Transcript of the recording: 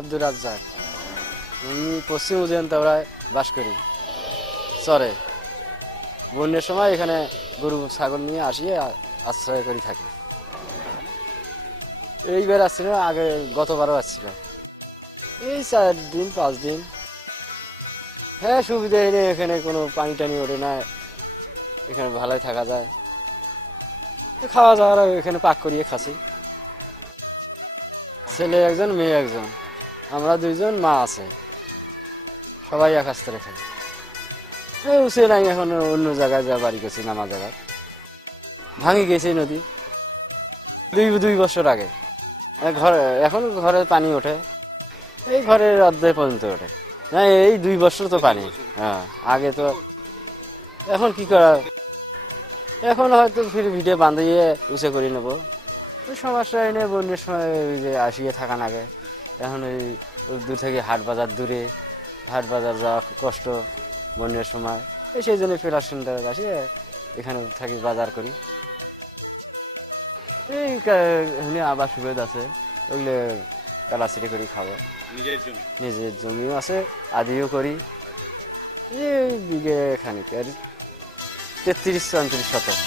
আব্দুর রাজ্জাক। আমি পশ্চিম উদয়নতাওড়ায় বাস করি, চরে। বন্যার সময় এখানে গরু ছাগল নিয়ে আসিয়ে আশ্রয় করে থাকি। এইবার আসছিল, আগে গতবারও আসছিল, এই 4 দিন 5 দিন। হ্যাঁ, সুবিধা নেই, এখানে কোনো পানি টানি ওঠে না, এখানে ভালোই থাকা যায়। খাওয়া দাওয়া এখানে পাক করিয়ে খাচ্ছি। ছেলে একজন, মেয়ে একজন, আমরা 2 জন, মা আছে, সবাই এক আস্তে রেখে উঠে নাই। এখন অন্য জায়গায় যা বাড়ি করছি, নামা জায়গায় ভাঙি গেছে নদী 2 বছর আগে। ঘরে এখন ঘরে পানি ওঠে, এই ঘরের অর্ধেক পর্যন্ত ওঠে না, এই 2 বছর তো পানি। হ্যাঁ, আগে তো। এখন কি করা, এখন হয়তো ফিরে ভিটে বাঁধিয়ে উঁচে করে নেবো। সমস্যা এনে বন্যার সময় যে আসিয়ে থাকা লাগে। এখন এই দূর থেকে হাট বাজার দূরে, হাট বাজার যাওয়া কষ্ট বন্যার সময়, সেই জন্য ফেরার সুন্দর আসিয়ে এখানে থাকি, বাজার করি। এখানে আবার সুবিধা আছে, ওগুলো কালাচিরি করে খাবো। নিজের জমিও আছে, আদিও করি। এই বিঘে খানিক, 33-34 শতক।